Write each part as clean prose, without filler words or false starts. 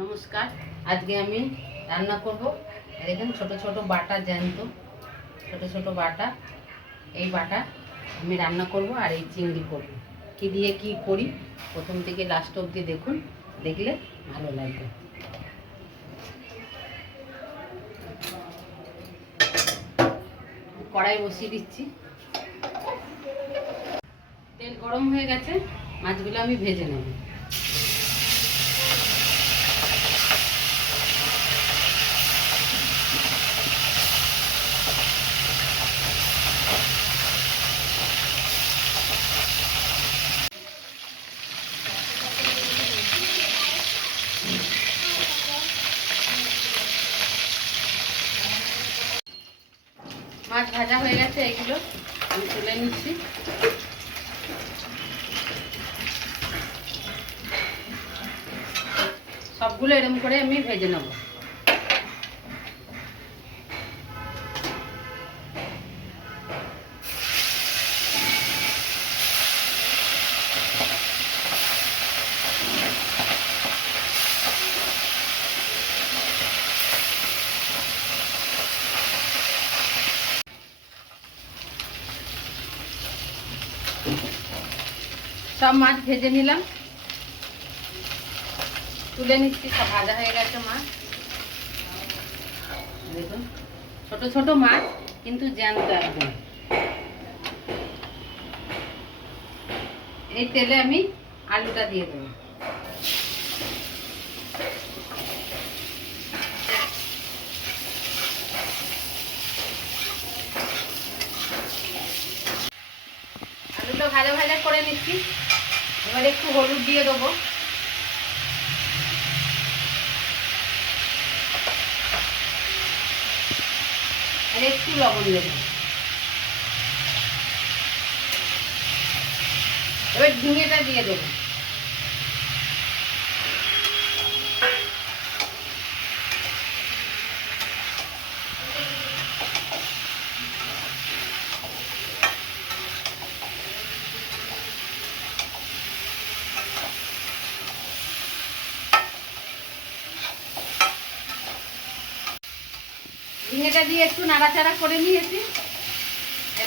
নমস্কার। আজকে আমি রান্না করব। দেখুন ছোট ছোট বাটা, জ্যান্ত ছোট ছোট বাটা। এই বাটা আমি রান্না করব আর এই চিংড়ি করব। কি দিয়ে কি করি প্রথম থেকে লাস্ট অবধি দেখুন, দেখলে ভালো লাগবে। কড়াই বসিয়ে দিচ্ছি, তেল গরম হয়ে গেছে, মাছগুলো আমি ভেজে নেব। মাছ ভাজা হয়ে গেছে, এগুলো আমি তুলে নিচ্ছি। সবগুলো এরকম করে আমি ভেজে নেব। সব মাছ ভেজে নিলাম, তুলে নিচ্ছি। সব ভাজা হয়ে গেছে মাছ। দেখুন ছোট ছোট মাছ, কিন্তু জ্যান্ত একদম। এই তেলে আমি আলুটা দিয়ে দেবো। আলুটা ভাজা ভাজা করে নিচ্ছি। এবার একটু হলুদ দিয়ে দেবো, আর একটু লবণ দেবো। এবার ঝিঙেটা দিয়ে দেবো। ঝিঙেটা দিয়ে একটু নাড়াচাড়া করে নিয়েছি।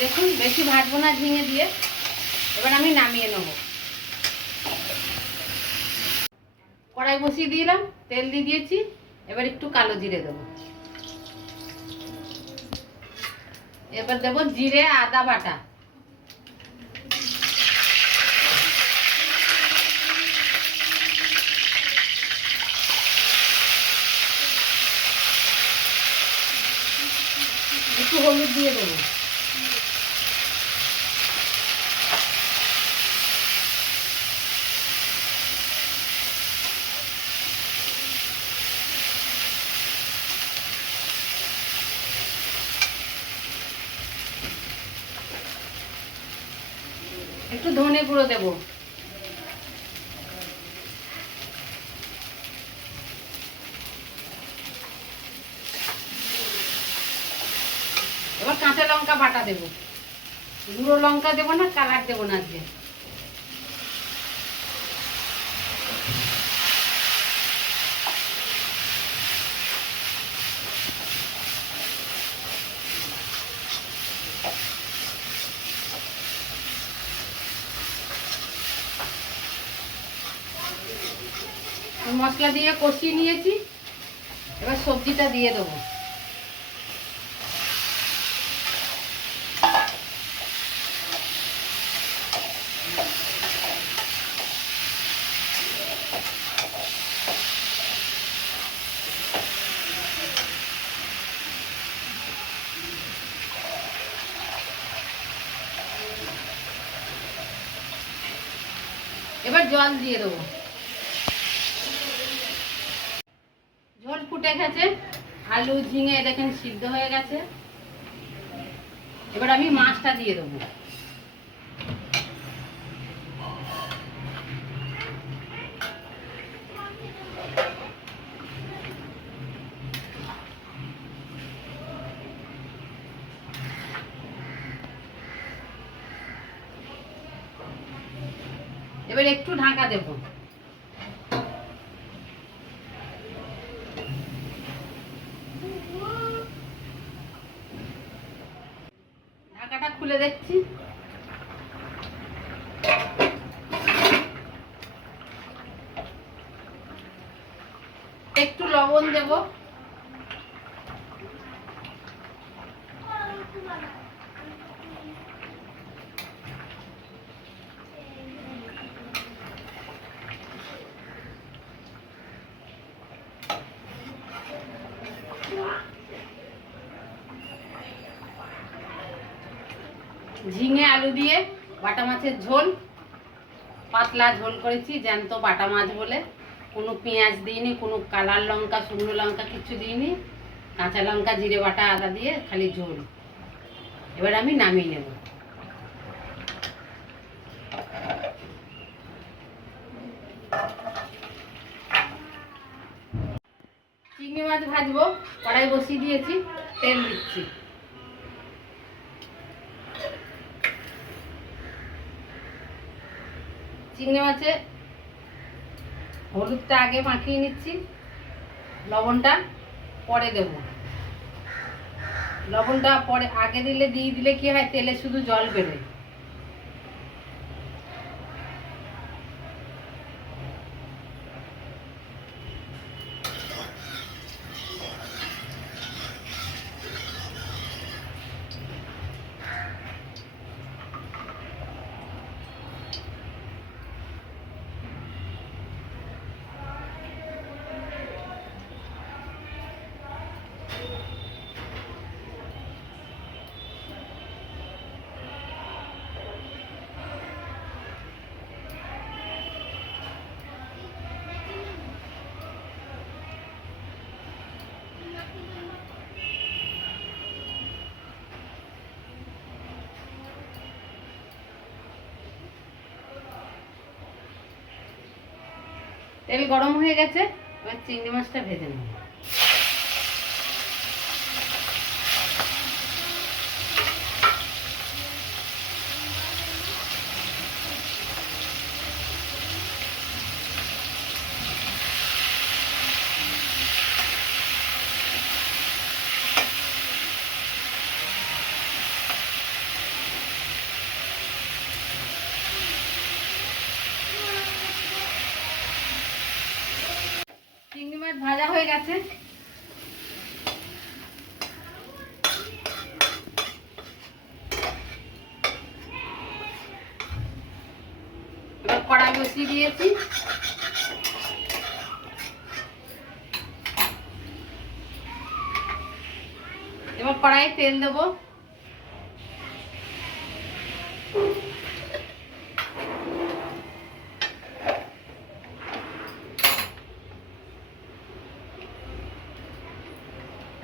দেখুন বেশি ভাজবো না ঝিঙে দিয়ে। এবার আমি নামিয়ে নেব। কড়াই বসিয়ে দিলাম, তেল দিয়ে দিয়েছি। এবার একটু কালো জিরে দেবো। এবার দেবো জিরে আদা বাটা। একটু হলুদ দিয়ে দেবো। একটু ধনে গুঁড়ো দেবো। এবার কাঁচা লঙ্কা বাটা দেবো। গুঁড়ো লঙ্কা দেবো না, কালার দেবো না আজকে। মশলা দিয়ে কষিয়ে নিয়েছি। এবার সবজিটা দিয়ে দেবো। এবার জল দিয়ে দেবো। ঝোল ফুটে গেছে, আলু ঝিঙে দেখেন সিদ্ধ হয়ে গেছে। এবার আমি মাছটা দিয়ে দেবো। এবার একটু ঢাকা দেবো। খুলে দেখছি। একটু লবণ দেব, ঝিঙে আলু দিয়ে বাটা মাছের ঝোল, পাতলা ঝোল করেছি, জ্যান্ত বাটা মাছ বলে। কোনো পেঁয়াজ দিইনি, কোনো কালার লঙ্কা, শুকনো লঙ্কা কিচ্ছু দিইনি, কাঁচা লঙ্কা, জিরে বাটা, আদা দিয়ে খালি ঝোল। এবার আমি নামিয়ে নেব। চিংড়ি মাছ ভাজবো, কড়াই বসিয়ে দিয়েছি, তেল দিচ্ছি। চিংড়ি মাছে হলুদটা আগে মাখিয়ে নিচ্ছি, লবণটা পরে দেব। লবণটা পরে আগে দিয়ে দিলে কি হয়, তেলে শুধু জল বেরোয়। তেল গরম হয়ে গেছে, এবার চিংড়ি মাছটা ভেজে নেব। চিংড়ি মাছ ভাজা হয়ে গেছে, এবার কড়াই বসিয়ে দিয়েছি। এবার কড়াইয়ে তেল দেবো,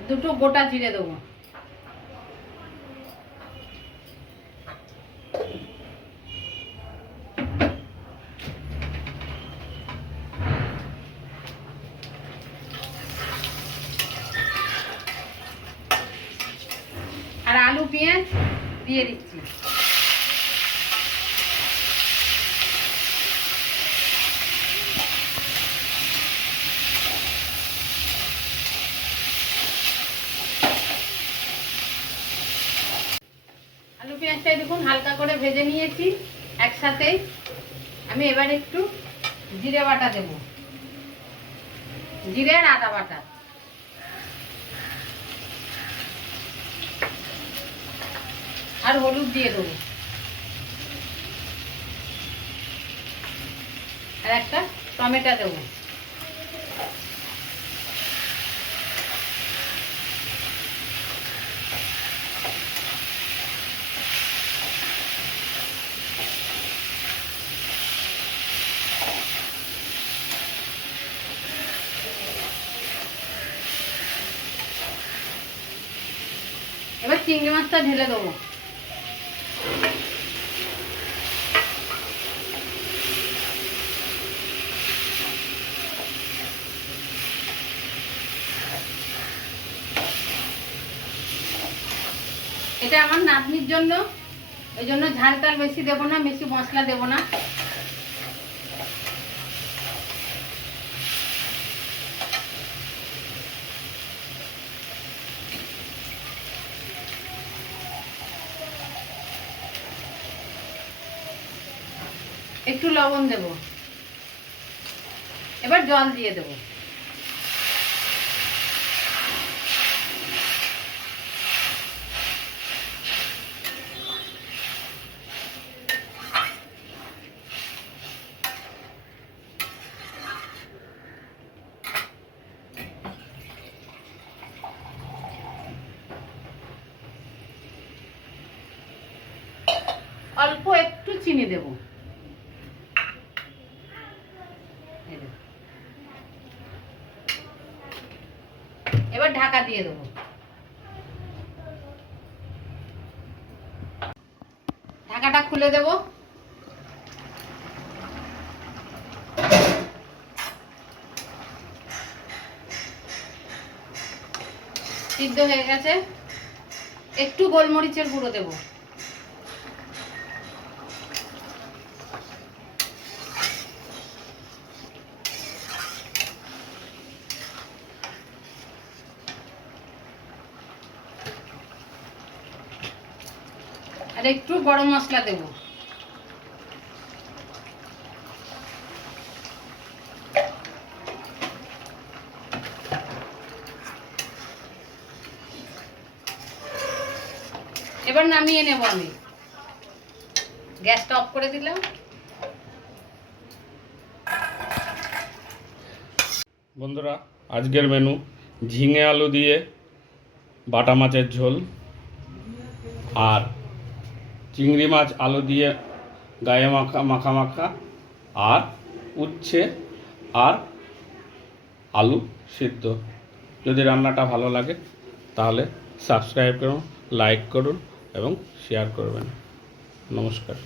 দুটো গোটা জিরে দেবো, আর আলু পেঁয়াজ দিয়ে দিচ্ছি। আলু পেঁয়াজটাই দেখুন হালকা করে ভেজে নিয়েছি একসাথে। আমি এবার একটু জিরে বাটা দেব, জিরে আর আদা বাটা, আর হলুদ দিয়ে দেবো, আর একটা টমেটো দেবো। এবার চিংড়ি মাছটা ঢেলে দেবো। এটা আমার নাতনির জন্য, ওই জন্য ঝাল টাল বেশি দেবো না, বেশি মশলা দেবো না। একটু লবণ দেব, এবার জল দিয়ে দেব। অল্প একটু চিনি দেব। এবার ঢাকা দিয়ে দেবো। ঢাকাটা খুলে দেব। সিদ্ধ হয়ে গেছে। একটু গোলমরিচের গুঁড়ো দেব। আর একটু গরম মশলা দেব। এবার নামিয়ে নেব আমি। গ্যাসটা অফ করে দিলাম। বন্ধুরা, আজকের মেনু ঝিঙে আলু দিয়ে বাটা মাছের ঝোল আর চিংড়ি মাছ আলু দিয়ে গায়ে মাখা মাখা মাখা আর উচ্ছে আর আলু সিদ্ধ। যদি রান্নাটা ভালো লাগে তাহলে সাবস্ক্রাইব করুন, লাইক করুন এবং শেয়ার করবেন। নমস্কার।